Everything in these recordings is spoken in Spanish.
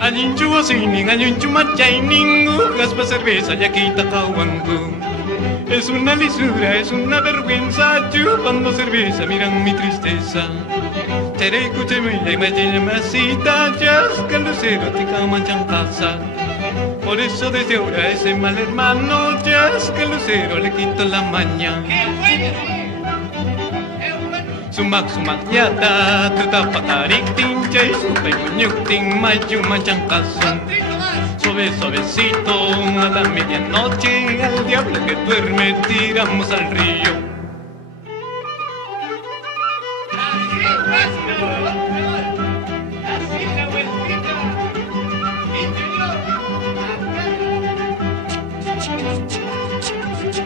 Alinchu singing, alinchu machaining, gaspa cerveza, yaquita caguangu. Es una lisura, es una vergüenza, chupando cerveza, miran mi tristeza. Tere cucheme y me masita, chasca lucero, tica manchan casa. Por eso desde ahora ese mal hermano, chasca lucero, le quito la maña. Sumak sumak yata, tutapatarik tinchay, supay muñuk ting mayu manchan casa. Suave suavecito, a la medianoche, al diablo que duerme tiramos al río. Así la vueltita, interior,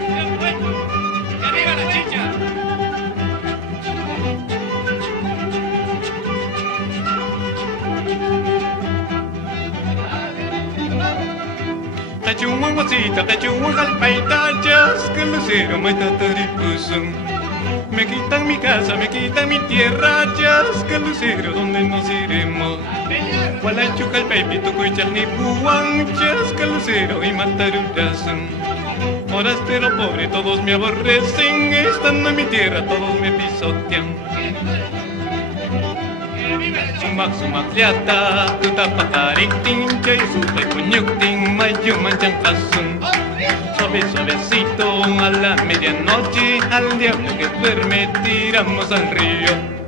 bien bueno, que arriba la chicha. Cachuan guasita, cachuan jalpaita, chasca lucero, maitataripusun. Me quitan mi casa, me quitan mi tierra, chasca lucero, ¿dónde nos iremos? Gualachu jalpaipi, tucuichal ni puan, chasca lucero y matarurazun. Forastero pobre, todos me aborrecen, estando en mi tierra, todos me pisotean. Sumak sumak yata, tutapatarik tinchay, supay puñuk ting, mayu manchan kasun. Suave suavecito, a la medianoche, al diablo que duerme tiramos al río.